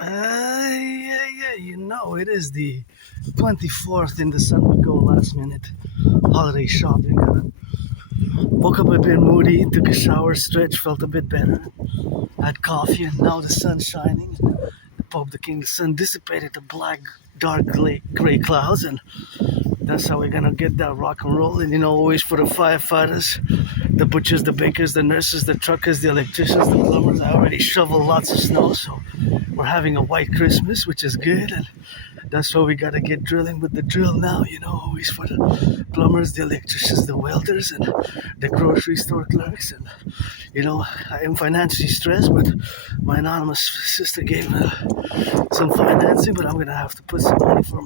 Yeah, it is the 24th in the sun. We go last minute holiday shopping. Woke up a bit moody, took a shower, stretched, felt a bit better. Had coffee, and now the sun's shining. The Publik, the sun dissipated the black, dark, gray clouds, and that's how we're gonna get that rock and roll. And always for the firefighters, the butchers, the bakers, the nurses, the truckers, the electricians, the plumbers. I already shoveled lots of snow, so we're having a white Christmas, which is good. And that's why we gotta get drilling with the drill now, always for the plumbers, the electricians, the welders, and the grocery store clerks. And I am financially stressed, but my anonymous sister gave some financing, but I'm gonna have to put some money for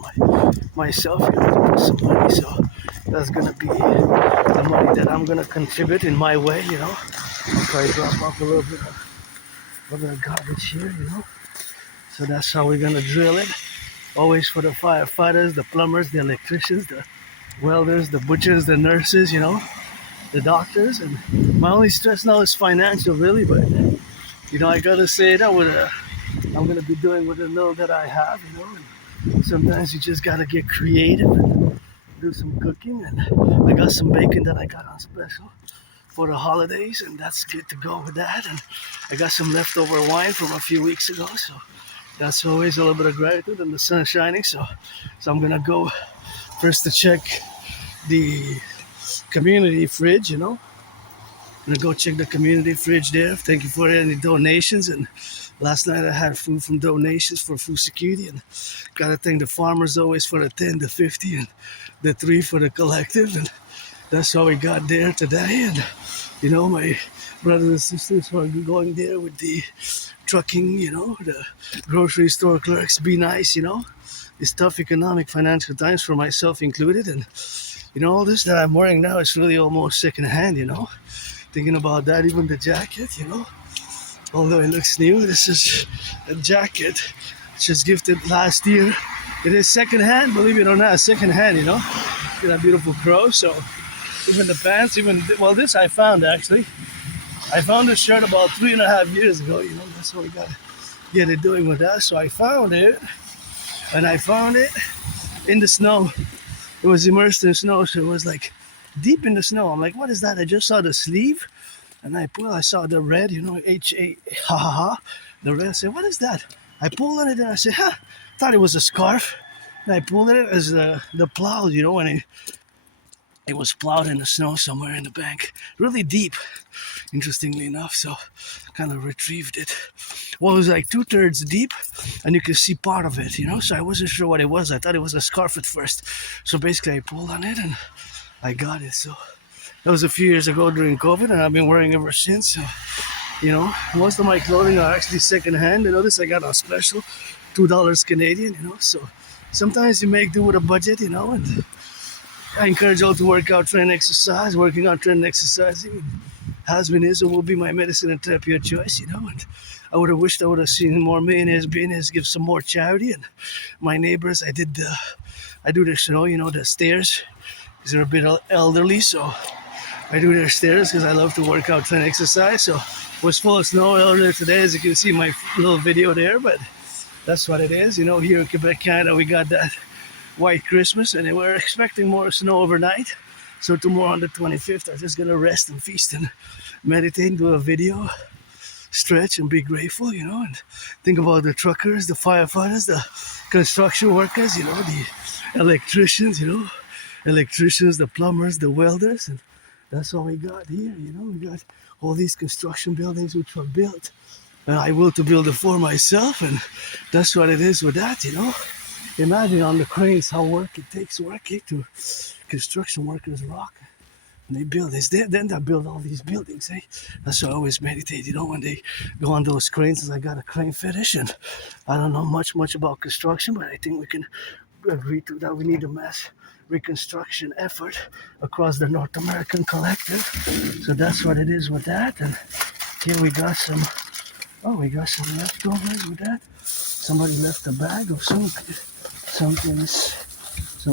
myself, put some money. So that's gonna be the money that I'm gonna contribute in my way, Try to drop off a little bit of garbage here, So that's how we're gonna drill it. Always for the firefighters, the plumbers, the electricians, the welders, the butchers, the nurses, the doctors. And my only stress now is financial, really, but I gotta say that I'm gonna be doing with the little that I have, And sometimes you just gotta get creative and do some cooking. And I got some bacon that I got on special for the holidays, and that's good to go with that. And I got some leftover wine from a few weeks ago, so that's always a little bit of gratitude, and the sun shining. So I'm gonna go first to check the community fridge, I'm gonna go check the community fridge there. Thank you for any donations. And last night I had food from donations for food security, and gotta thank the farmers always for the 10, the 50, and the 3 for the collective. And that's how we got there today. And my brothers and sisters who are going there with the trucking, the grocery store clerks, be nice, It's tough economic financial times for myself included. And all this that I'm wearing now is really almost secondhand, Thinking about that, even the jacket, Although it looks new, this is a jacket just gifted last year. It is secondhand, believe it or not, secondhand, Got a beautiful crow. So even the pants, this I found actually. I found this shirt about 3.5 years ago, That's what we gotta get it doing with that. So I found it, and I found it in the snow. It was immersed in snow, so it was like deep in the snow. I'm like, what is that? I just saw the sleeve, and I saw the red, H-A, ha ha ha, the red. I said, what is that? I pulled on it, and I said, thought it was a scarf. And I pulled it as the plow, when it was plowed in the snow somewhere in the bank, really deep, interestingly enough. So kind of retrieved it. Well, it was like 2/3 deep, and you could see part of it, So I wasn't sure what it was. I thought it was a scarf at first. So basically, I pulled on it and I got it. So that was a few years ago during COVID, and I've been wearing it ever since. So most of my clothing are actually secondhand. This I got on special, $2 Canadian. So sometimes you make do with a budget, and I encourage all to work out, train, exercise. Working out, train, exercising has been, is, and will be my medicine and therapy of choice, And I would have wished I would have seen more millionaires give some more charity. And my neighbors, I do this, the stairs, because they're a bit elderly. So I do their stairs because I love to work out, train, exercise. So it was full of snow earlier today, as you can see my little video there. But that's what it is, Here in Quebec, Canada, we got that white Christmas, and we're expecting more snow overnight. So tomorrow on the 25th, I'm just gonna rest and feast and meditate, do a video, stretch, and be grateful, and think about the truckers, the firefighters, the construction workers, the electricians, the plumbers, the welders. And that's all we got here, We got all these construction buildings which were built, and I will to build it for myself, and that's what it is with that, Imagine on the cranes how it takes working to construction workers rock, and they build this. Then they build all these buildings. That's why I always meditate. When they go on those cranes, 'cause I got a crane fetish, and I don't know much about construction, but I think we can agree to that. We need a mass reconstruction effort across the North American collective. So that's what it is with that. And here we got some. Oh, we got some leftovers with that. Somebody left a bag of some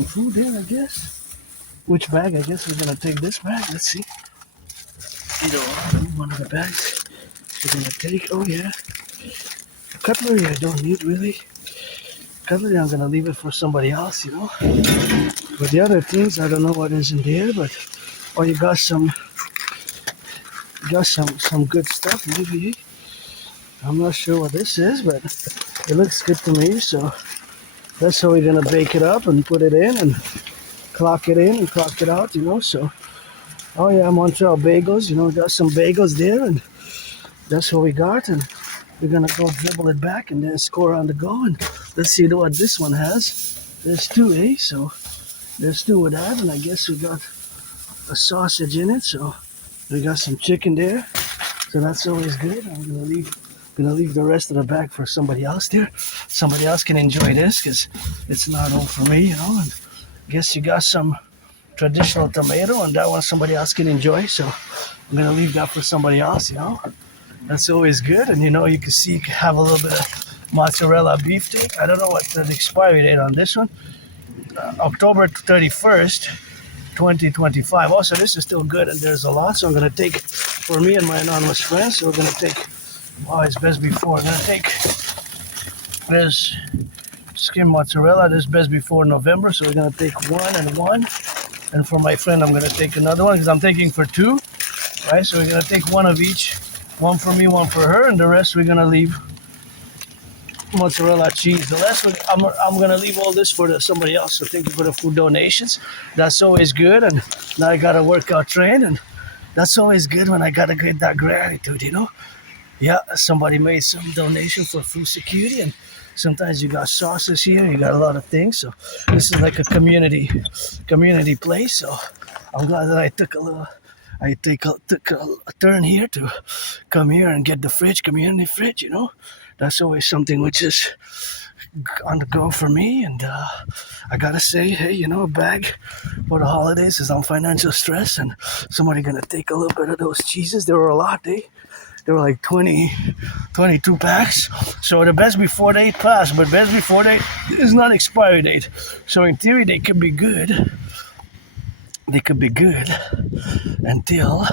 food there, I guess. Which bag? I guess we're gonna take this bag. Let's see. One of the bags we're gonna take. Oh yeah. Cutlery I don't need really. Cutlery I'm gonna leave it for somebody else, you know. But the other things I don't know what is in there, but oh, you got some good stuff maybe. I'm not sure what this is, but it looks good to me, so that's how we're gonna bake it up and put it in and clock it in and clock it out, you know. So oh yeah, Montreal bagels, you know, got some bagels there, and that's what we got, and we're gonna go dribble it back and then score on the go, and let's see what this one has. There's two, eh? So there's two with that, and I guess we got a sausage in it, so we got some chicken there, so that's always good. I'm gonna leave the rest of the bag for somebody else there. Somebody else can enjoy this because it's not all for me, you know. And I guess you got some traditional tomato, and that one somebody else can enjoy, so I'm gonna leave that for somebody else, you know. That's always good. And you know, you can see you can have a little bit of mozzarella beefsteak. I don't know what the expiry date on this one. October 31st, 2025. Also, this is still good, and there's a lot, so I'm gonna take for me and my anonymous friends. So we're gonna take, oh, it's best before. I'm gonna take this skim mozzarella. This best before November, so we're gonna take one and one. And for my friend, I'm gonna take another one because I'm taking for two, right? So we're gonna take one of each. One for me, one for her, and the rest we're gonna leave mozzarella cheese. The rest I'm gonna leave all this for somebody else. So thank you for the food donations. That's always good. And now I got a workout train, and that's always good when I gotta get that gratitude, you know. Yeah, somebody made some donation for food security, and sometimes you got sauces here, you got a lot of things. So this is like a community place. So I'm glad that I took a turn here to come here and get the community fridge, you know. That's always something which is on the go for me. And I gotta say, hey, you know, a bag for the holidays is on financial stress, and somebody gonna take a little bit of those cheeses. There were a lot, They were like 22 packs. So the best before date passed, but best before date is not expiry date. So in theory, they could be good. They could be good until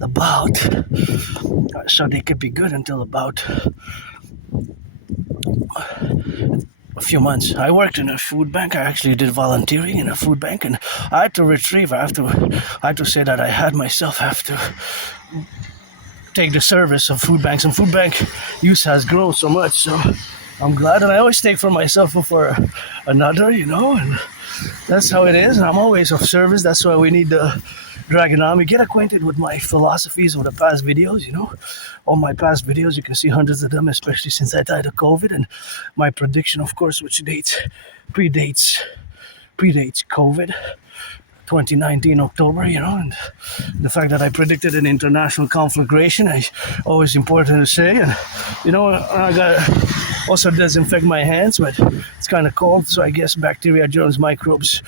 about, so they could be good until about a few months. I worked in a food bank. I actually did volunteering in a food bank, and I had to say that I have to take the service of food banks, and food bank use has grown so much, so I'm glad. And I always take for myself or for another, you know, and that's how it is, and I'm always of service. That's why we need the Draconis. Get acquainted with my philosophies of the past videos, you know. All my past videos, you can see hundreds of them, especially since I died of COVID, and my prediction, of course, which predates COVID, 2019 October, you know, and the fact that I predicted an international conflagration is always important to say. And you know, I gotta also disinfect my hands, but it's kind of cold, so I guess bacteria, germs, microbes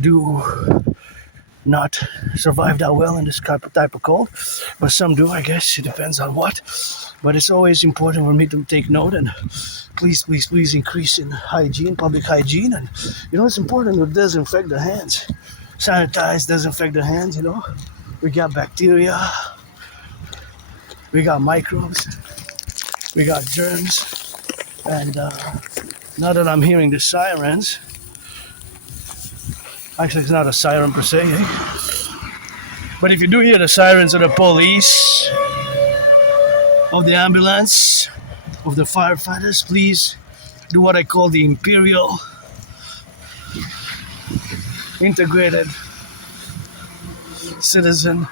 do not survive that well in this type of cold, but some do, I guess. It depends on what, but it's always important for me to take note, and please increase in hygiene, public hygiene. And you know, it's important to disinfect the hands, sanitize, disinfect the hands, you know. We got bacteria, we got microbes, we got germs, and now that I'm hearing the sirens, actually it's not a siren per se, but if you do hear the sirens of the police, of the ambulance, of the firefighters, please do what I call the Imperial integrated citizen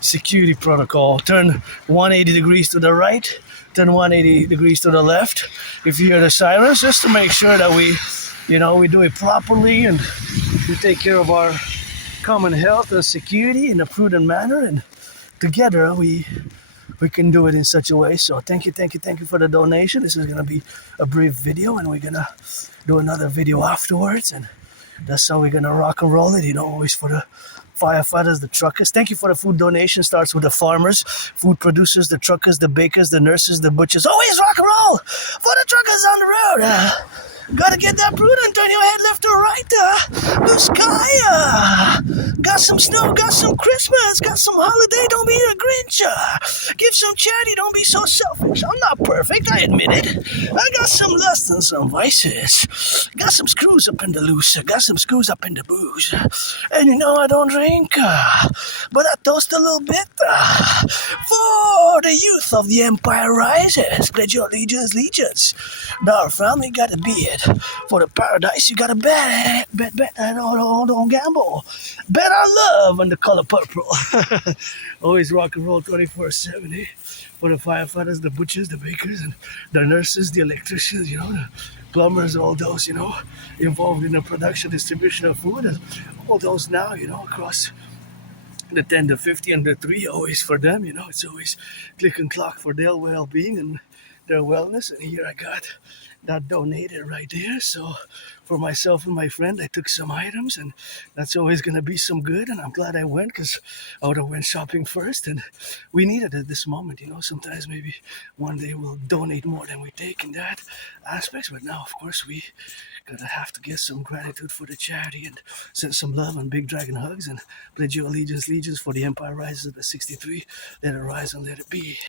security protocol. Turn 180 degrees to the right, turn 180 degrees to the left if you hear the sirens, just to make sure that we do it properly, and we take care of our common health and security in a prudent manner, and together we can do it in such a way. So thank you for the donation. This is going to be a brief video, and we're going to do another video afterwards, and that's how we're going to rock and roll it, you know, always for the firefighters, the truckers. Thank you for the food donation. Starts with the farmers, food producers, the truckers, the bakers, the nurses, the butchers. Always rock and roll for the truckers on the road. Gotta get that prudent, turn your head left or right. Blue sky, got some snow, got some Christmas, got some holiday, don't be a Grinch. Give some charity, don't be so selfish. I'm not perfect, I admit it. I got some lust and some vices. Got some screws up in the loose, got some screws up in the booze. And you know I don't drink, but I toast a little bit. For the youth of the empire rises, pledge your allegiance. Our family gotta be it. For the paradise, you gotta bet it. Bet, don't gamble. Bet on love and the color purple. Always rock and roll 24/7, eh? For the firefighters, the butchers, the bakers, and the nurses, the electricians, the plumbers, all those, involved in the production, distribution of food, and all those now, across the 10, the 50, and the 3, always for them, it's always click and clock for their well-being and their wellness. And here I got that donated right there. So for myself and my friend, I took some items, and that's always going to be some good. And I'm glad I went, because I would have went shopping first, and we need it at this moment. Sometimes maybe one day we'll donate more than we take in that aspects, but now of course we gotta have to give some gratitude for the charity and send some love and big dragon hugs and pledge your allegiance for the empire rises of the 63. Let it rise and let it be.